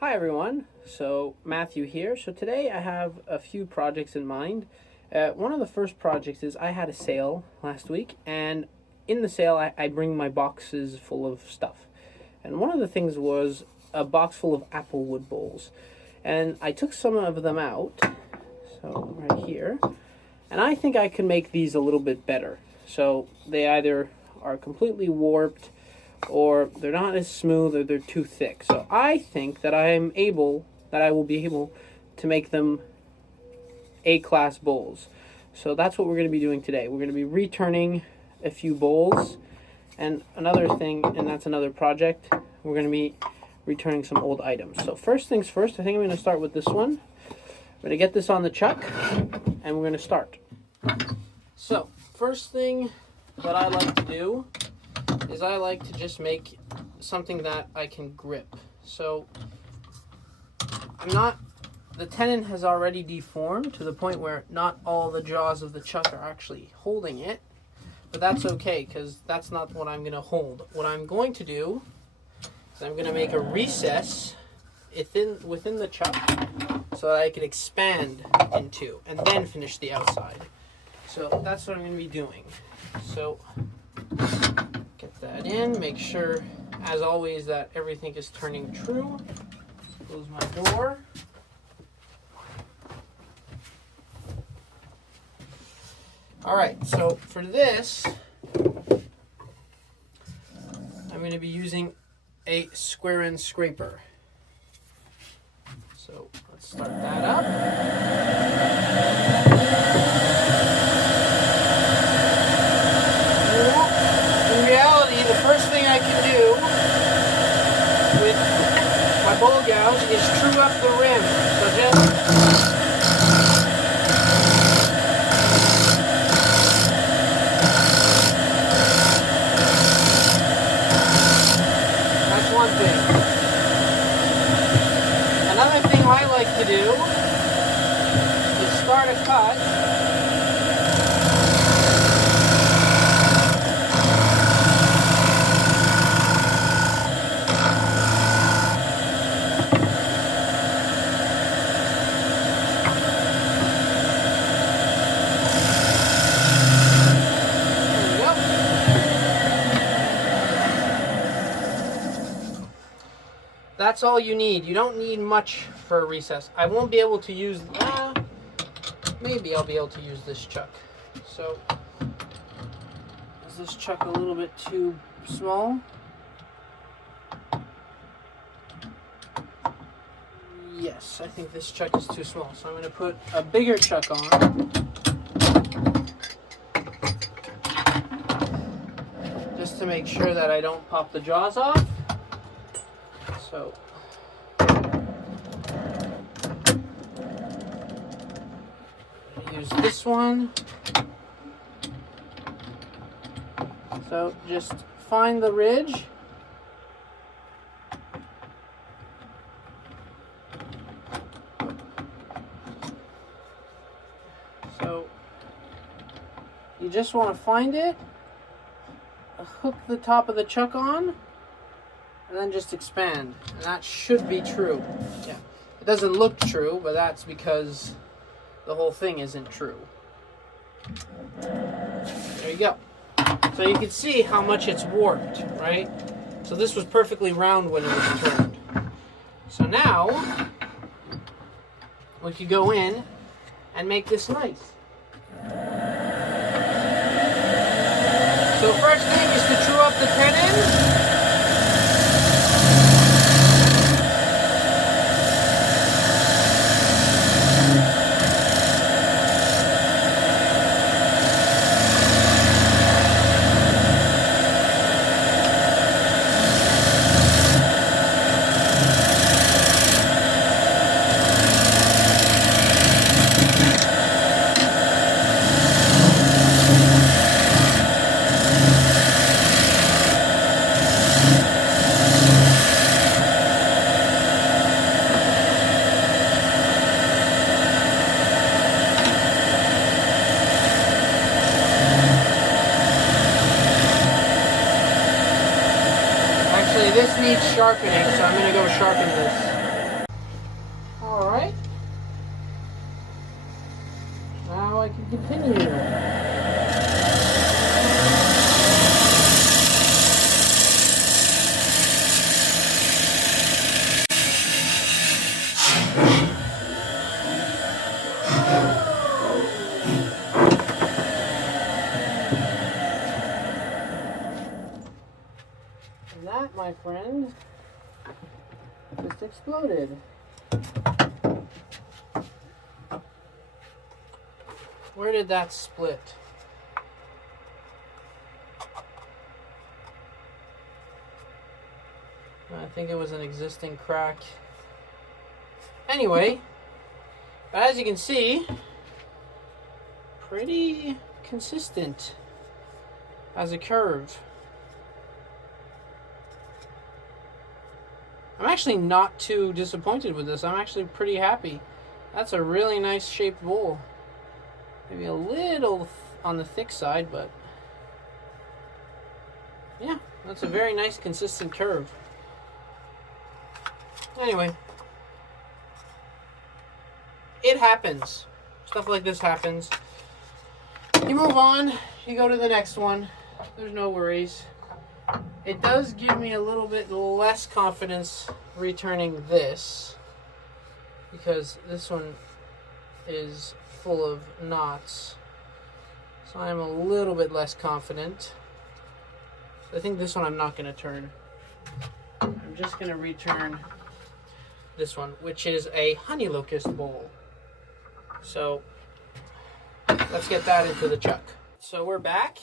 Hi everyone, so Matthew here. So today I have a few projects in mind. One of the first projects is I had a sale last week, and in the sale I bring my boxes full of stuff. And one of the things was a box full of applewood bowls. And I took some of them out, so right here, and I think I can make these a little bit better. So they either are completely warped, or they're not as smooth, or they're too thick. So I think that I will be able to make them A-class bowls. So that's what we're going to be doing today. We're going to be returning a few bowls, and another thing, and that's another project, we're going to be returning some old items. So first things first, I think I'm going to start with this one. I'm going to get this on the chuck, and we're going to start. So first thing that I like to do is I like to just make something that I can grip. So the tenon has already deformed to the point where not all the jaws of the chuck are actually holding it, but that's okay because that's not what I'm going to hold. What I'm going to do is I'm going to make a recess within the chuck so that I can expand into and then finish the outside. So that's what I'm going to be doing. So get that in, make sure, as always, that everything is turning true. Close my door. Alright, so for this, I'm going to be using a square end scraper. So let's start that up. In reality, the first thing I can do with my bowl gouge is true up the rim. So that's one thing. Another thing I like to do is start a cut. That's all you need. You don't need much for a recess. I won't be able to use, maybe I'll be able to use this chuck. So, is this chuck a little bit too small? Yes, I think this chuck is too small. So I'm going to put a bigger chuck on. Just to make sure that I don't pop the jaws off. So use this one. So just find the ridge. So you just want to find it, hook the top of the chuck on, and then just expand. And that should be true. Yeah. It doesn't look true, but that's because the whole thing isn't true. There you go. So you can see how much it's warped, right? So this was perfectly round when it was turned. So now we could go in and make this nice. So first thing is to true up the tenon. This needs sharpening, so I'm going to go sharpen this. continue. And that, my friend, just exploded. Where did that split? I think it was an existing crack. Anyway, but as you can see, pretty consistent as a curve. I'm actually not too disappointed with this. I'm actually pretty happy. That's a really nice shaped bowl. Maybe a little on the thick side, but yeah, that's a very nice consistent curve. Anyway, it happens. Stuff like this happens. You move on, you go to the next one. There's no worries. It does give me a little bit less confidence returning this, because this one is full of knots. So I'm a little bit less confident. So I think this one I'm not going to turn. I'm just going to return this one, which is a honey locust bowl. So let's get that into the chuck. So we're back.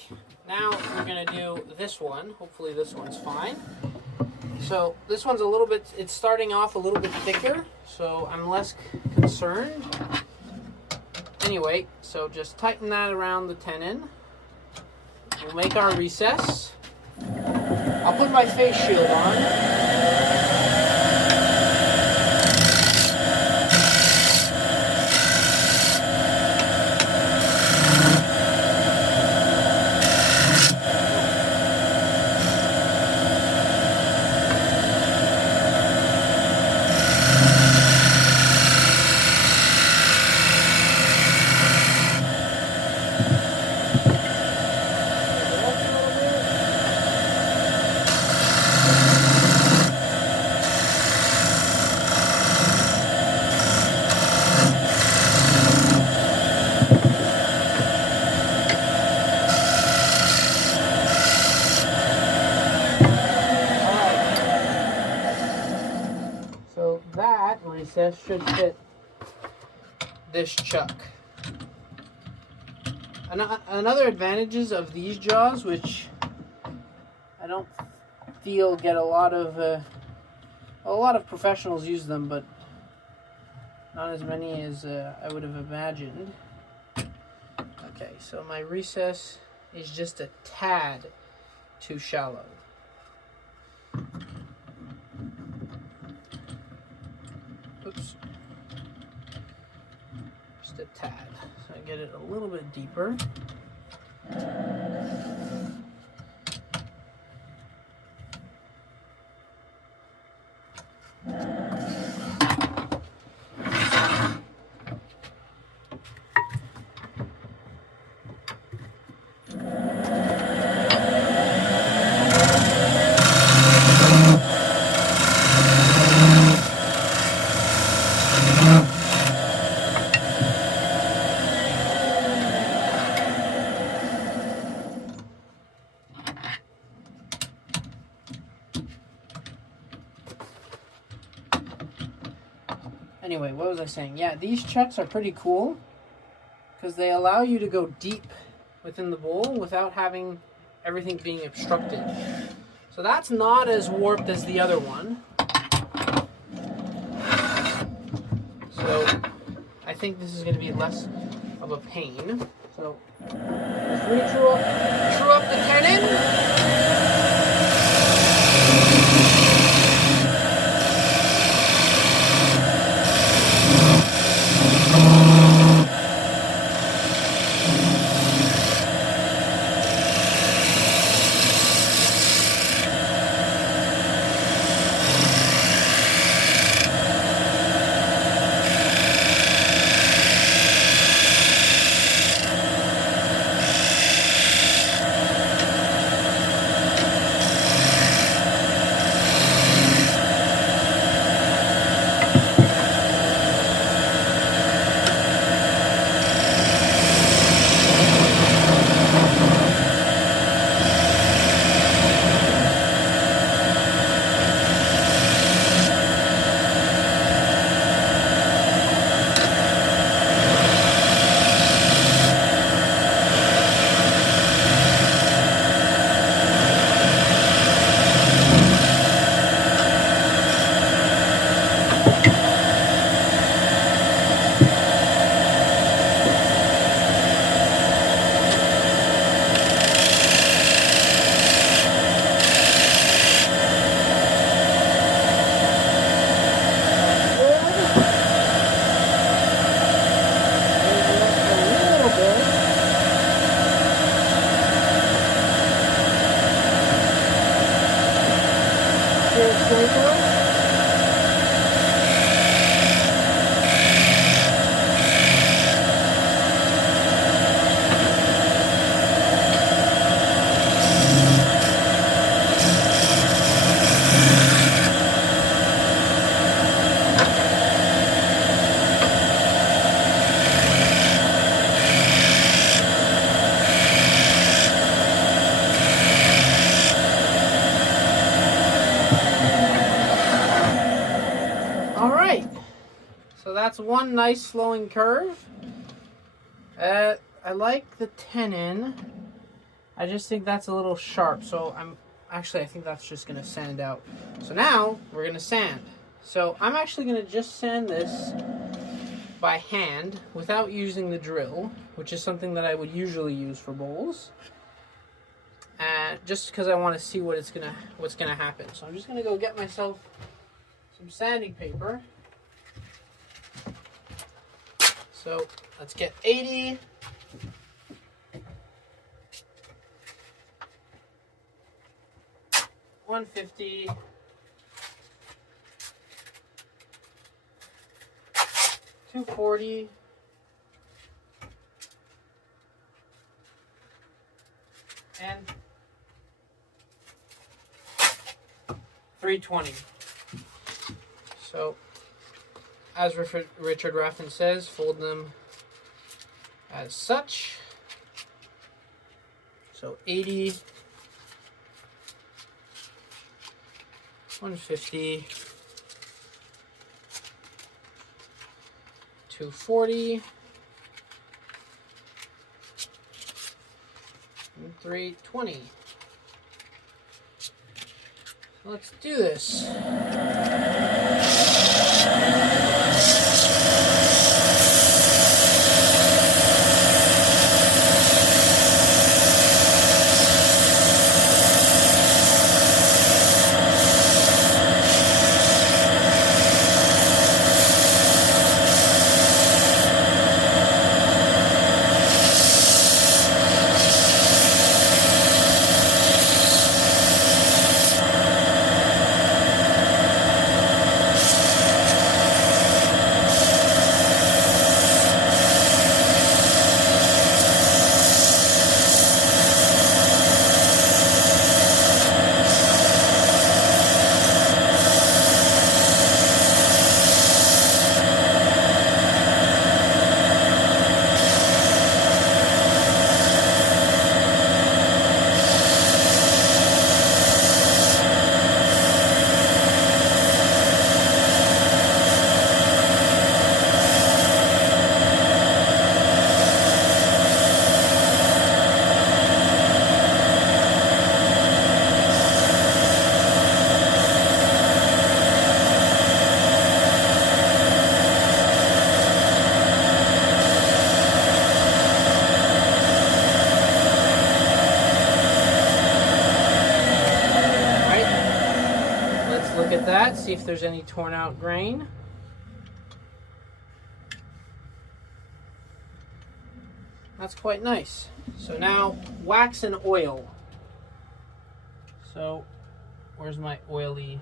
Now we're going to do this one. Hopefully this one's fine. So this one's a little bit, it's starting off a little bit thicker, so I'm less concerned. Anyway, so just tighten that around the tenon. We'll make our recess. I'll put my face shield on. Recess should fit this chuck. Another advantages of these jaws, which I don't feel get a lot of professionals use them, but not as many as I would have imagined. Okay, so my recess is just a tad too shallow. Oops. Just a tad. So I get it a little bit deeper. Anyway, what was I saying? Yeah, these chucks are pretty cool because they allow you to go deep within the bowl without having everything being obstructed. So that's not as warped as the other one. So I think this is going to be less of a pain. So let's re-true up the tenon. All right, so that's one nice flowing curve. I like the tenon. I just think that's a little sharp, so I think that's just gonna sand out. So now we're gonna sand. So I'm actually gonna just sand this by hand without using the drill, which is something that I would usually use for bowls. And just because I want to see what's gonna happen. So I'm just gonna go get myself some sanding paper. So let's get 80. $150, $240, and $320. So, as Richard Raffin says, fold them as such. So 80, 150, 240, and 320. Let's do this. Look at that, see if there's any torn out grain. That's quite nice. So now, wax and oil. So, where's my oily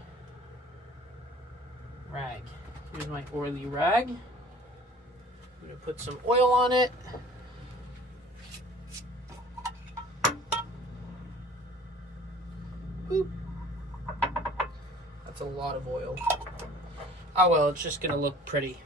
rag? Here's my oily rag. I'm gonna put some oil on it. Boop. That's a lot of oil. Oh well, it's just gonna look pretty.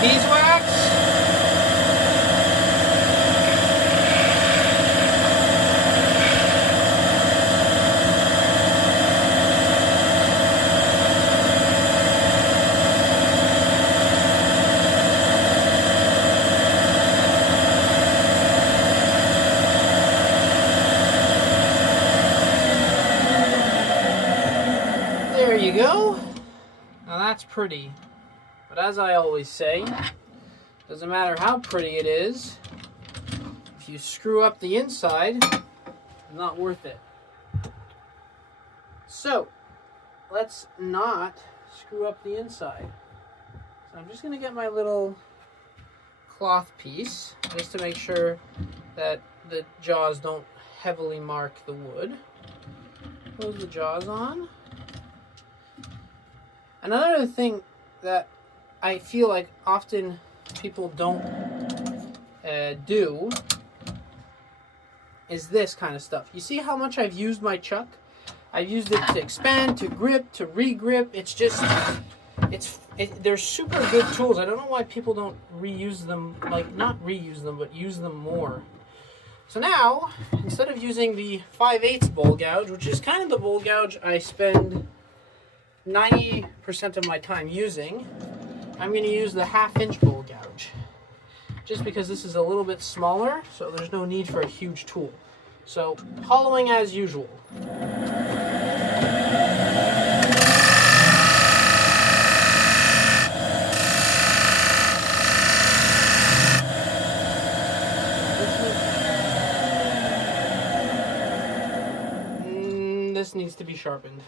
Beeswax. There you go. Now that's pretty. But as I always say, doesn't matter how pretty it is, if you screw up the inside, it's not worth it. So, let's not screw up the inside. So I'm just going to get my little cloth piece, just to make sure that the jaws don't heavily mark the wood. Close the jaws on. Another thing that I feel like often people don't do is this kind of stuff. You see how much I've used my chuck? I've used it to expand, to grip, to re-grip. It's just, they're super good tools. I don't know why people don't reuse them, like not reuse them, but use them more. So now, instead of using the 5/8 bowl gouge, which is kind of the bowl gouge I spend 90% of my time using, I'm going to use the 1/2-inch bowl gouge. Just because this is a little bit smaller, so there's no need for a huge tool. So, hollowing as usual. This needs to be sharpened.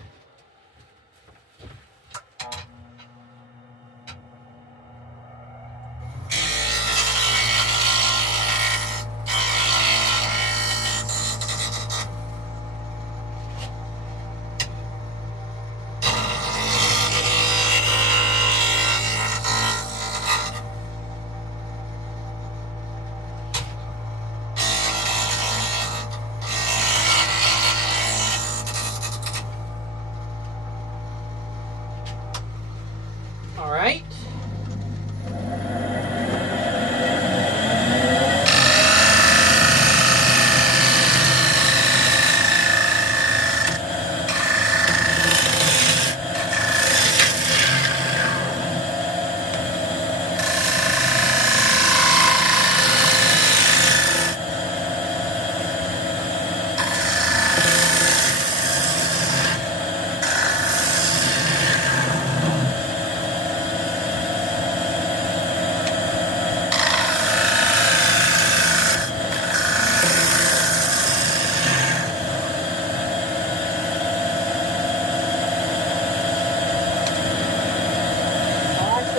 All right.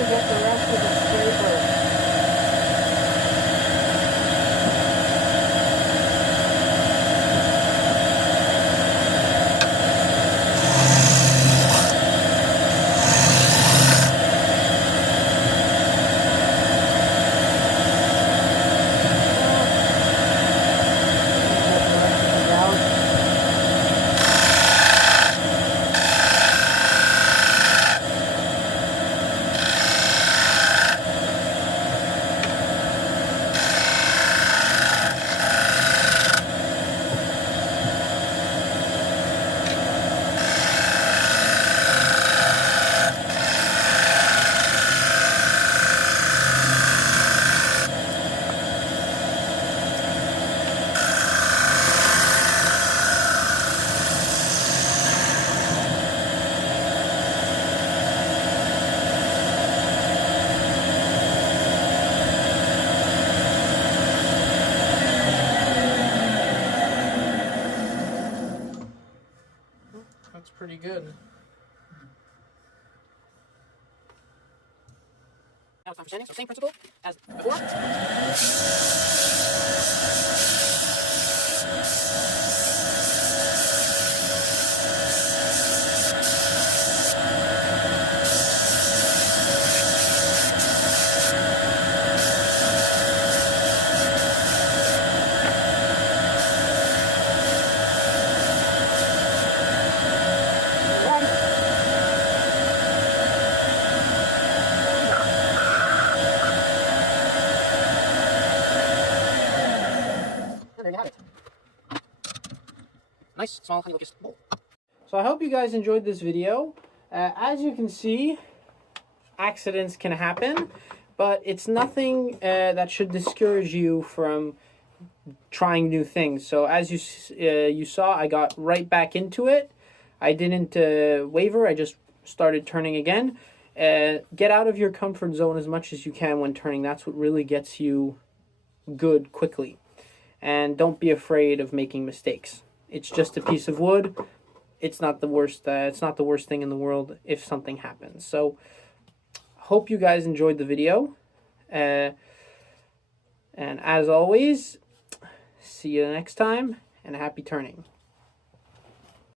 Get the rest of the scraper. That's pretty good. Now it's time for sanding, so same principle as before. There you have it. Nice, small, honey locust bowl. So I hope you guys enjoyed this video. As you can see, accidents can happen, but it's nothing that should discourage you from trying new things. So as you saw, I got right back into it. I didn't waver. I just started turning again. Get out of your comfort zone as much as you can when turning. That's what really gets you good quickly. And don't be afraid of making mistakes. It's just a piece of wood. It's not the worst. It's not the worst thing in the world if something happens. So, hope you guys enjoyed the video. And as always, see you next time, and happy turning.